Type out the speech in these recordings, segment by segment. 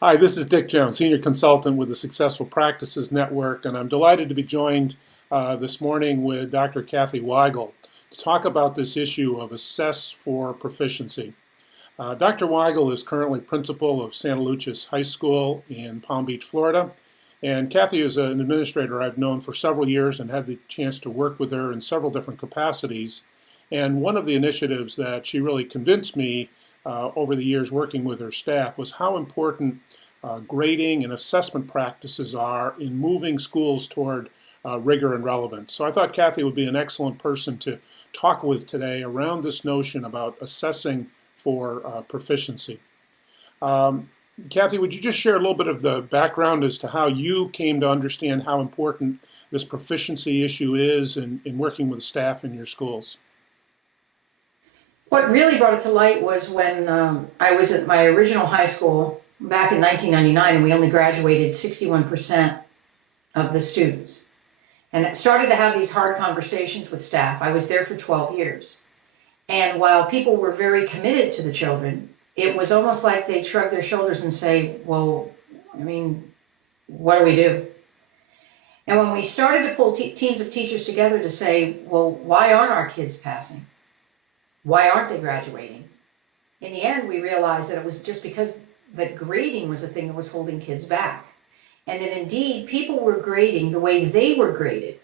Hi, this is Dick Jones, Senior Consultant with the Successful Practices Network, and I'm delighted to be joined this morning with Dr. Kathy Weigel to talk about this issue of assess for proficiency. Dr. Weigel is currently principal of Santa Lucia's High School in Palm Beach, Florida, and Kathy is an administrator I've known for several years and had the chance to work with her in several different capacities. And one of the initiatives that she really convinced me over the years working with her staff was how important grading and assessment practices are in moving schools toward rigor and relevance. So I thought Kathy would be an excellent person to talk with today around this notion about assessing for proficiency. Kathy, would you just share a little bit of the background as to how you came to understand how important this proficiency issue is in working with staff in your schools? What really brought it to light was when I was at my original high school back in 1999, and we only graduated 61% of the students. And it started to have these hard conversations with staff. I was there for 12 years. And while people were very committed to the children, it was almost like they'd shrug their shoulders and say, well, what do we do? And when we started to pull teams of teachers together to say, well, why aren't our kids passing? Why aren't they graduating? In the end, we realized that it was just because that grading was a thing that was holding kids back. And that indeed, people were grading the way they were graded.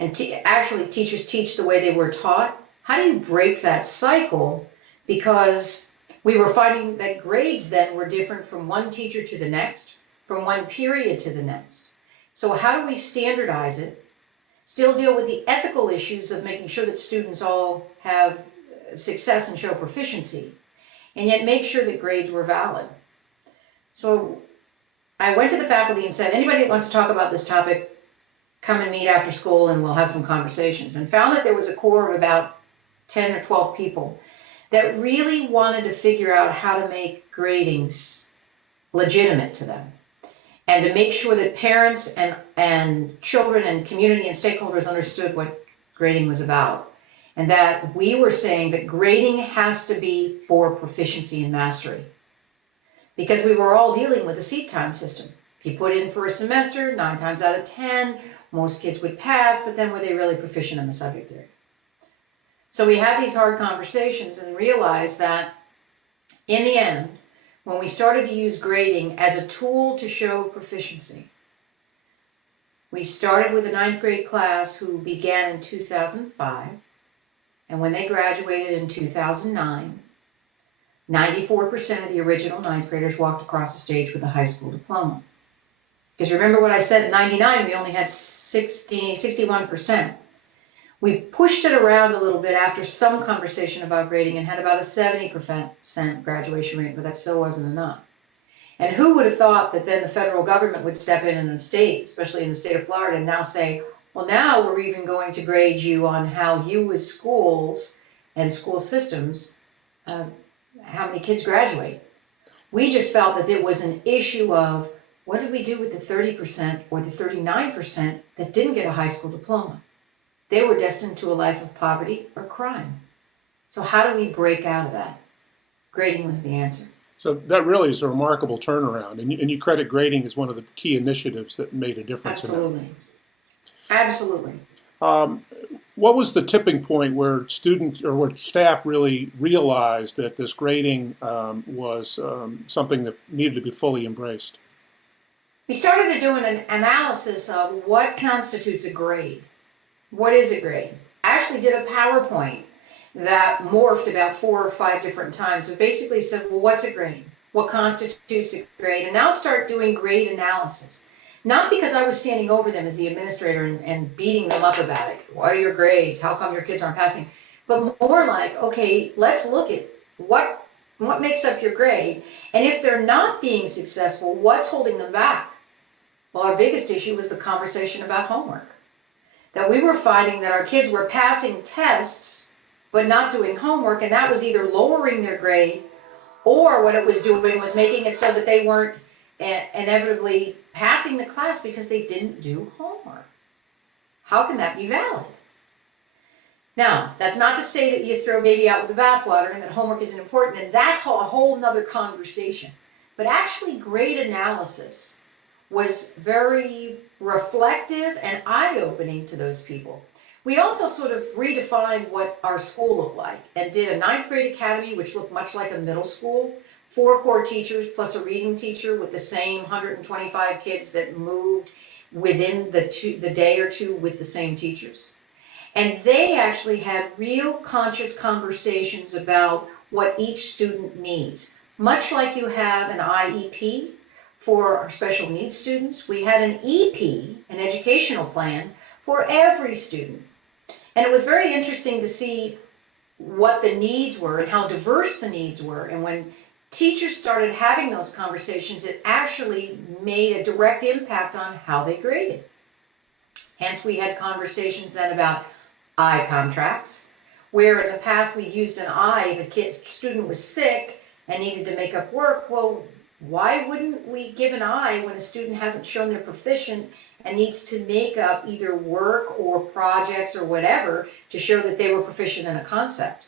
And actually, teachers teach the way they were taught. How do you break that cycle? Because we were finding that grades then were different from one teacher to the next, from one period to the next. So how do we standardize it, still deal with the ethical issues of making sure that students all have success and show proficiency, and yet make sure that grades were valid? So I went to the faculty and said, anybody that wants to talk about this topic, come and meet after school and we'll have some conversations, and found that there was a core of about 10 or 12 people that really wanted to figure out how to make gradings legitimate to them and to make sure that parents and children and community and stakeholders understood what grading was about. And that we were saying that grading has to be for proficiency and mastery. Because we were all dealing with a seat time system. If you put in for a semester, 9 times out of 10, most kids would pass, but then were they really proficient in the subject area? So we had these hard conversations and realized that in the end, when we started to use grading as a tool to show proficiency, we started with a 9th grade class who began in 2005. And when they graduated in 2009, 94% of the original 9th graders walked across the stage with a high school diploma. Because remember what I said, in 99, we only had 61%. We pushed it around a little bit after some conversation about grading and had about a 70% graduation rate, but that still wasn't enough. And who would have thought that then the federal government would step in the state, especially in the state of Florida, and now say, well, now we're even going to grade you on how you as schools and school systems, how many kids graduate. We just felt that there was an issue of what did we do with the 30% or the 39% that didn't get a high school diploma? They were destined to a life of poverty or crime. So how do we break out of that? Grading was the answer. So that really is a remarkable turnaround, and you credit grading as one of the key initiatives that made a difference. Absolutely. Absolutely. What was the tipping point where students or where staff really realized that this grading was something that needed to be fully embraced? We started to do an analysis of what constitutes a grade. What is a grade? I actually did a PowerPoint that morphed about 4 or 5 different times. It basically said, well, what's a grade? What constitutes a grade? And now start doing grade analysis. Not because I was standing over them as the administrator and beating them up about it. What are your grades? How come your kids aren't passing? But more like, okay, let's look at what makes up your grade. And if they're not being successful, what's holding them back? Well, our biggest issue was the conversation about homework. That we were finding that our kids were passing tests, but not doing homework. And that was either lowering their grade, or what it was doing was making it so that they weren't inevitably passing the class because they didn't do homework. How can that be valid? Now, that's not to say that you throw baby out with the bathwater and that homework isn't important, and that's a whole nother conversation. but actually grade analysis was very reflective and eye-opening to those people. We also sort of redefined what our school looked like and did a ninth grade academy, which looked much like a middle school, 4 core teachers plus a reading teacher with the same 125 kids that moved within the day or two with the same teachers. And they actually had real conscious conversations about what each student needs. Much like you have an IEP for our special needs students, we had an EP, an educational plan, for every student. And it was very interesting to see what the needs were and how diverse the needs were. And when teachers started having those conversations, it actually made a direct impact on how they graded. Hence, we had conversations then about eye contracts, where in the past we used an eye if a student was sick and needed to make up work. Well, why wouldn't we give an eye when a student hasn't shown they're proficient and needs to make up either work or projects or whatever to show that they were proficient in a concept?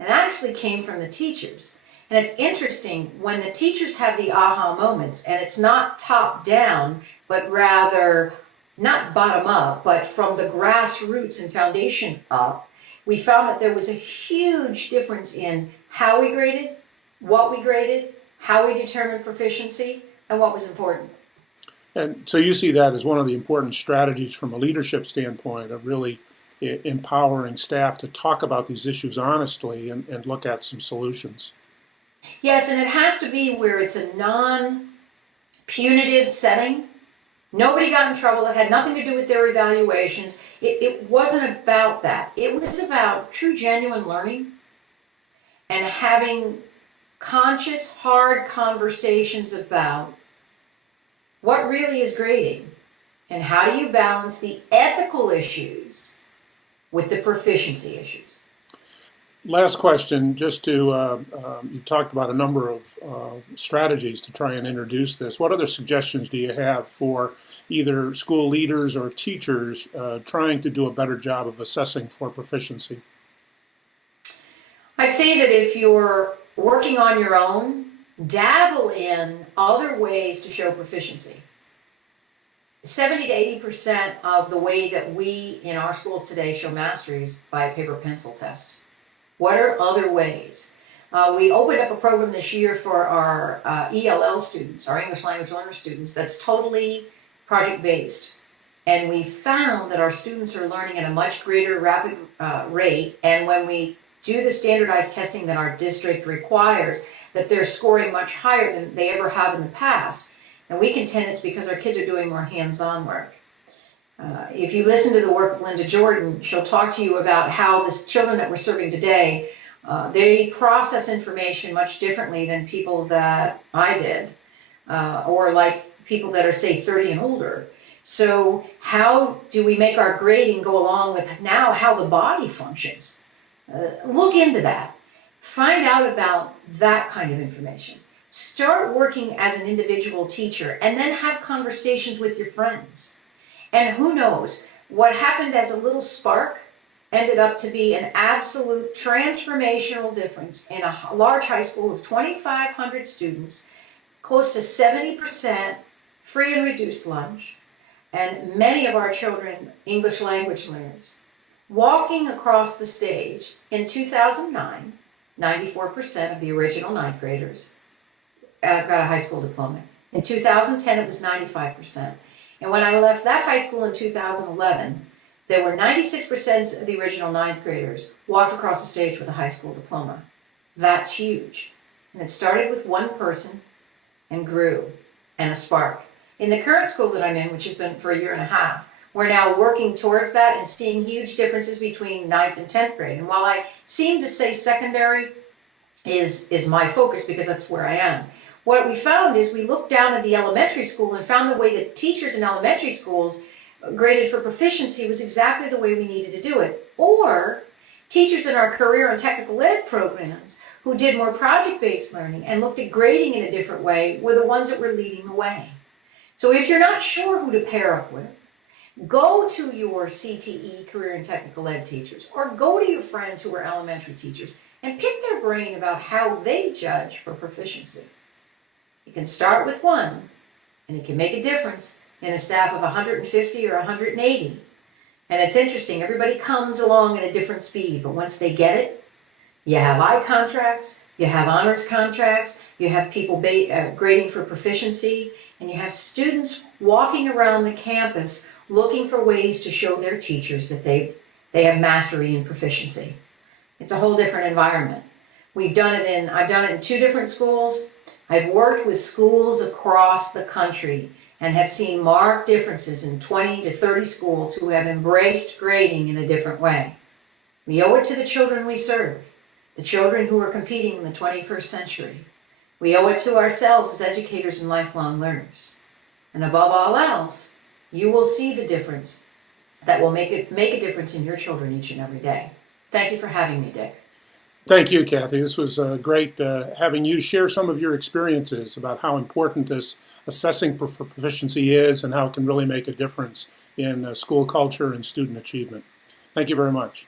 And that actually came from the teachers. And it's interesting when the teachers have the aha moments, and it's not top down, but rather not bottom up, but from the grassroots and foundation up, we found that there was a huge difference in how we graded, what we graded, how we determined proficiency, and what was important. And so you see that as one of the important strategies from a leadership standpoint of really empowering staff to talk about these issues honestly and look at some solutions. Yes, and it has to be where it's a non-punitive setting. Nobody got in trouble. It had nothing to do with their evaluations. It wasn't about that. It was about true, genuine learning and having conscious, hard conversations about what really is grading and how do you balance the ethical issues with the proficiency issues. Last question, just to, you've talked about a number of strategies to try and introduce this. What other suggestions do you have for either school leaders or teachers trying to do a better job of assessing for proficiency? I'd say that if you're working on your own, dabble in other ways to show proficiency. 70 to 80% of the way that we in our schools today show mastery is by a paper pencil test. What are other ways? We opened up a program this year for our ELL students, our English language learner students, that's totally project-based. And we found that our students are learning at a much greater rapid rate. And when we do the standardized testing that our district requires, that they're scoring much higher than they ever have in the past. And we contend it's because our kids are doing more hands-on work. If you listen to the work of Linda Jordan, she'll talk to you about how the children that we're serving today, they process information much differently than people that I did, or like people that are, say, 30 and older. So how do we make our grading go along with now how the body functions? Look into that. Find out about that kind of information. Start working as an individual teacher and then have conversations with your friends. And who knows, what happened as a little spark ended up to be an absolute transformational difference in a large high school of 2,500 students, close to 70% free and reduced lunch, and many of our children English language learners. Walking across the stage in 2009, 94% of the original ninth graders got a high school diploma. In 2010, it was 95%. And when I left that high school in 2011, there were 96% of the original ninth graders walked across the stage with a high school diploma. That's huge. And it started with one person and grew, and a spark. In the current school that I'm in, which has been for a year and a half, we're now working towards that and seeing huge differences between 9th and 10th grade. And while I seem to say secondary is my focus because that's where I am, what we found is we looked down at the elementary school and found the way that teachers in elementary schools graded for proficiency was exactly the way we needed to do it. Or teachers in our career and technical ed programs who did more project-based learning and looked at grading in a different way were the ones that were leading the way. So if you're not sure who to pair up with, go to your CTE, career and technical ed teachers, or go to your friends who are elementary teachers and pick their brain about how they judge for proficiency. It can start with one, and it can make a difference in a staff of 150 or 180. And it's interesting, everybody comes along at a different speed, but once they get it, you have I contracts, you have honors contracts, you have people grading for proficiency, and you have students walking around the campus looking for ways to show their teachers that they have mastery and proficiency. It's a whole different environment. I've done it in 2 different schools. I've worked with schools across the country and have seen marked differences in 20 to 30 schools who have embraced grading in a different way. We owe it to the children we serve, the children who are competing in the 21st century. We owe it to ourselves as educators and lifelong learners. And above all else, you will see the difference that will make a difference in your children each and every day. Thank you for having me, Dick. Thank you, Kathy. This was great having you share some of your experiences about how important this assessing for proficiency is and how it can really make a difference in school culture and student achievement. Thank you very much.